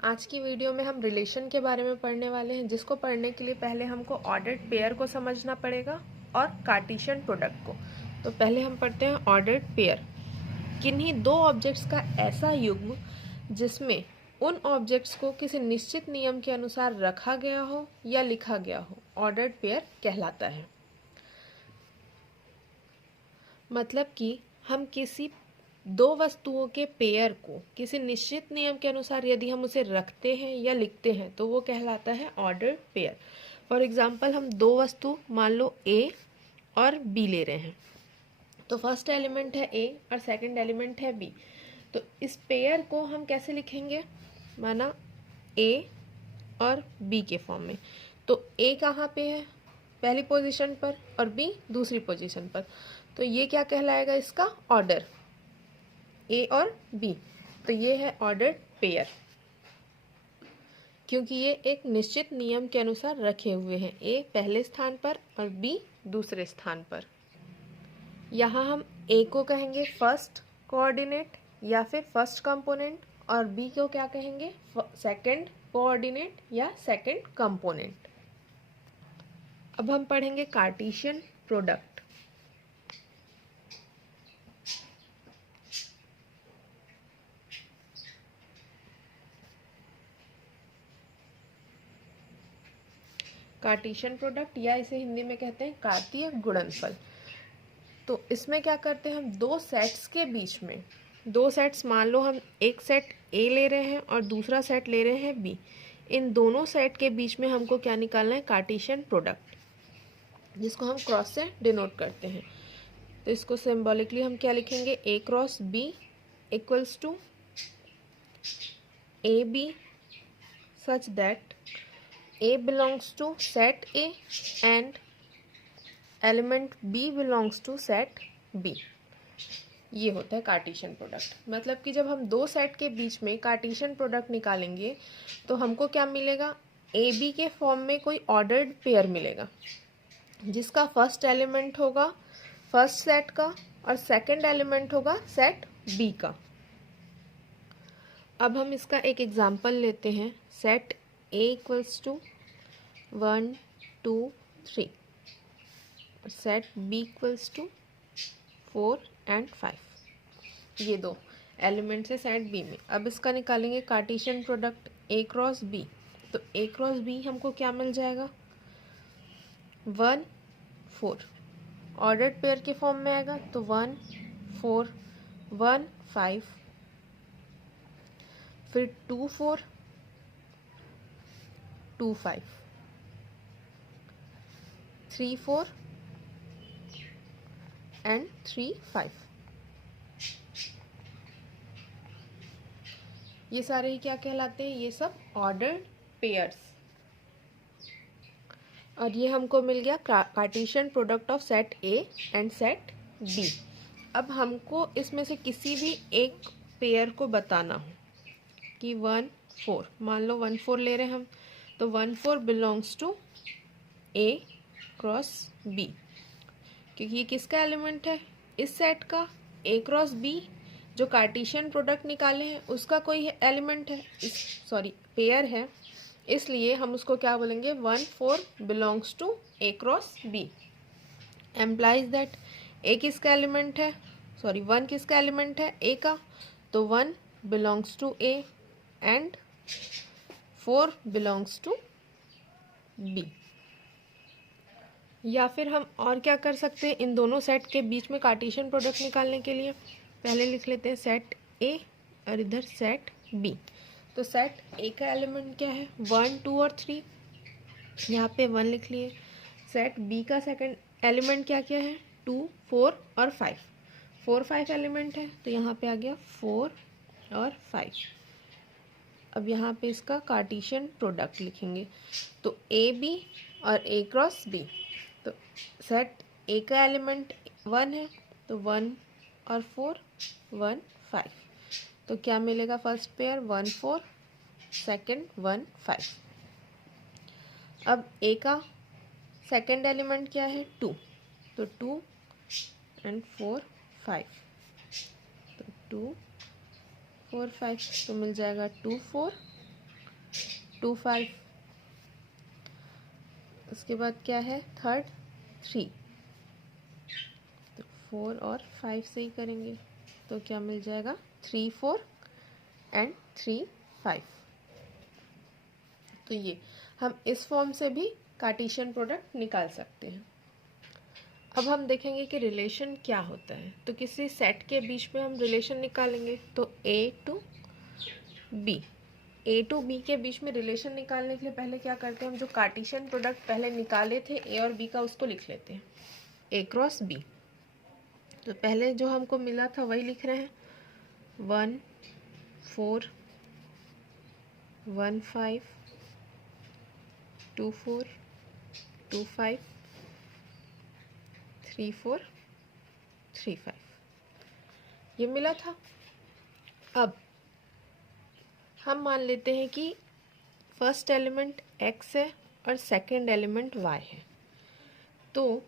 आज की वीडियो में हम रिलेशन के बारे में पढ़ने वाले हैं, जिसको पढ़ने के लिए पहले हमको ऑर्डर्ड पेयर को समझना पड़ेगा और कार्टेशियन प्रोडक्ट को। तो पहले हम पढ़ते हैं ऑर्डर्ड पेयर। किन्हीं दो ऑब्जेक्ट्स का ऐसा युग्म जिसमें उन ऑब्जेक्ट्स को किसी निश्चित नियम के अनुसार रखा गया हो या लिखा गया हो, ऑर्डर्ड पेयर कहलाता है। मतलब कि हम किसी दो वस्तुओं के पेयर को किसी निश्चित नियम के अनुसार यदि हम उसे रखते हैं या लिखते हैं तो वो कहलाता है ऑर्डर्ड पेयर। फॉर एग्जांपल, हम दो वस्तु मान लो ए और बी ले रहे हैं। तो फर्स्ट एलिमेंट है ए और सेकंड एलिमेंट है बी। तो इस पेयर को हम कैसे लिखेंगे? माना ए और बी के फॉर्म में। तो ए कहाँ पे है? पहली पोजीशन पर, और बी दूसरी पोजीशन पर। तो ये क्या कहलाएगा? इसका ऑर्डर, ए और बी। तो ये है ऑर्डर्ड पेयर, क्योंकि ये एक निश्चित नियम के अनुसार रखे हुए हैं। ए पहले स्थान पर और बी दूसरे स्थान पर। यहाँ हम ए को कहेंगे फर्स्ट कोऑर्डिनेट या फिर फर्स्ट कंपोनेंट, और बी को क्या कहेंगे? सेकंड कोऑर्डिनेट या सेकंड कंपोनेंट। अब हम पढ़ेंगे कार्टेशियन प्रोडक्ट। कार्टेशियन प्रोडक्ट, या इसे हिंदी में कहते हैं कार्तीय गुणनफल। तो इसमें क्या करते हैं हम? दो सेट्स के बीच में, दो सेट्स मान लो हम एक सेट ए ले रहे हैं और दूसरा सेट ले रहे हैं बी। इन दोनों सेट के बीच में हमको क्या निकालना है? कार्टेशियन प्रोडक्ट, जिसको हम क्रॉस से डिनोट करते हैं। तो इसको सिंबॉलिकली हम क्या लिखेंगे? A cross B equals to A B such that A belongs to set A and element B belongs to set B। ये होता है कार्टेशियन प्रोडक्ट। मतलब कि जब हम दो सेट के बीच में कार्टेशियन प्रोडक्ट निकालेंगे तो हमको क्या मिलेगा? ए बी के फॉर्म में कोई ऑर्डर्ड पेयर मिलेगा, जिसका फर्स्ट एलिमेंट होगा फर्स्ट सेट का और सेकंड एलिमेंट होगा सेट बी का। अब हम इसका एक एग्जांपल लेते हैं। सेट A इक्वल्स टू 1 2 3 और set B equals to 4 and 5। ये दो एलिमेंट्स है सेट B में। अब इसका निकालेंगे Cartesian product A cross B। तो A क्रॉस B हमको क्या मिल जाएगा? 1 4 ऑर्डर्ड पेयर के फॉर्म में आएगा, तो 1 4 1 5, फिर 2 4 2 5 3 4 and 3 5। ये सारे ही क्या कहलाते हैं? ये सब ऑर्डर्ड पेयर्स। और ये हमको मिल गया Cartesian product of set A and set B. अब हमको इसमें से किसी भी एक पेयर को बताना हो कि 1 4, मान लो 1 4 ले रहे हैं हम, तो 1 4 belongs to A cross B, क्योंकि ये किसका एलिमेंट है? इस सेट का। ए क्रॉस बी जो कार्टेशियन प्रोडक्ट निकाले हैं उसका कोई एलिमेंट है, सॉरी पेयर है, इसलिए हम उसको क्या बोलेंगे? 1 4 belongs to A cross B. Implies that A किसका एलिमेंट है? सॉरी 1 किसका एलिमेंट है? ए का। तो 1 belongs to A and 4 belongs to B. या फिर हम और क्या कर सकते हैं इन दोनों सेट के बीच में कार्टेशियन प्रोडक्ट निकालने के लिए? पहले लिख लेते हैं सेट ए और इधर सेट बी। तो सेट ए का एलिमेंट क्या है? 1 2 और 3, यहाँ पे 1 लिख लिए। सेट बी का सेकंड एलिमेंट क्या क्या है? 2 4 और 5। 4 5 एलिमेंट है, तो यहाँ पे आ गया 4 और 5। अब यहाँ पे इसका कार्टेशियन प्रोडक्ट लिखेंगे। तो ए बी और ए क्रॉस बी। तो सेट ए का एलिमेंट 1 है, तो 1 और 4 1 5। तो क्या मिलेगा? First pair 1 4, second 1 5। अब ए का सेकंड एलिमेंट क्या है? 2, तो 2 and 4 5, तो 2 4 5, तो मिल जाएगा 2 4 2 5, उसके बाद क्या है थर्ड 3, तो 4 और 5 से ही करेंगे तो क्या मिल जाएगा 3 4 एंड 3 5। तो ये हम इस फॉर्म से भी कार्टेशियन प्रोडक्ट निकाल सकते हैं। अब हम देखेंगे कि रिलेशन क्या होता है। तो किसी सेट के बीच में हम रिलेशन निकालेंगे तो ए टू बी के बीच में रिलेशन निकालने के लिए पहले क्या करते हैं, हम जो कार्टेशियन प्रोडक्ट पहले निकाले थे ए और बी का उसको लिख लेते हैं ए क्रॉस बी। तो पहले जो हमको मिला था वही लिख रहे हैं 1 4 1 5 2 4 2 5 3 4 3 5, ये मिला था। अब हम मान लेते हैं कि फर्स्ट एलिमेंट x है और सेकंड एलिमेंट y है। तो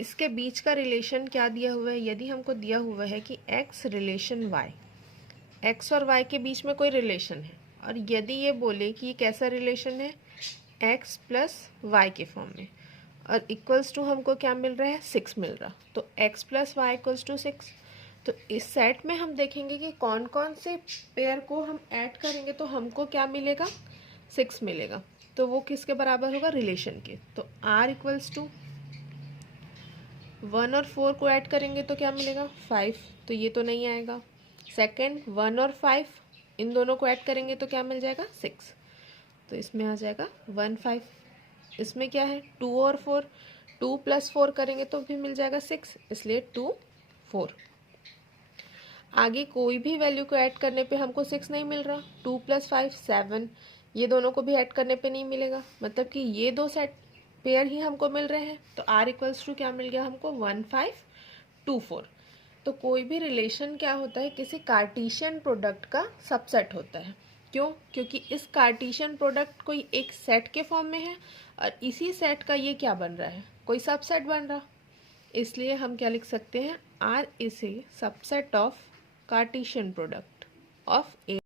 इसके बीच का रिलेशन क्या दिया हुआ है, यदि हमको दिया हुआ है कि x रिलेशन y, x और y के बीच में कोई रिलेशन है, और यदि ये बोले कि ये कैसा रिलेशन है x प्लस वाई के फॉर्म में, और इक्वल्स टू हमको क्या मिल रहा है 6 मिल रहा, तो x plus Y equals to 6। तो इस सेट में हम देखेंगे कि कौन कौन से पेयर को हम ऐड करेंगे तो हमको क्या मिलेगा 6 मिलेगा। तो वो किसके बराबर होगा रिलेशन के, तो r इक्वल्स टू 1 और 4 को ऐड करेंगे तो क्या मिलेगा 5, तो ये तो नहीं आएगा। सेकंड 1 और 5 इन दोनों को ऐड करेंगे तो क्या मिल जाएगा 6, तो इसमें आ जाएगा 1 5। इसमें क्या है 2 और 4, 2 प्लस 4 करेंगे तो भी मिल जाएगा 6, इसलिए 2 4। आगे कोई भी वैल्यू को ऐड करने पे हमको 6 नहीं मिल रहा, 2 प्लस 5 7, ये दोनों को भी ऐड करने पे नहीं मिलेगा, मतलब कि ये दो सेट पेयर ही हमको मिल रहे हैं। तो r इक्वल्स टू क्या मिल गया हमको 1 5 2 4। तो कोई भी रिलेशन क्या होता है किसी कार्टेशियन प्रोडक्ट का सबसेट होता है। क्यों? क्योंकि इस कार्टेशियन प्रोडक्ट कोई एक सेट के फॉर्म में है और इसी सेट का ये क्या बन रहा है कोई सबसेट बन रहा, इसलिए हम क्या लिख सकते हैं R is a subset of Cartesian product of A.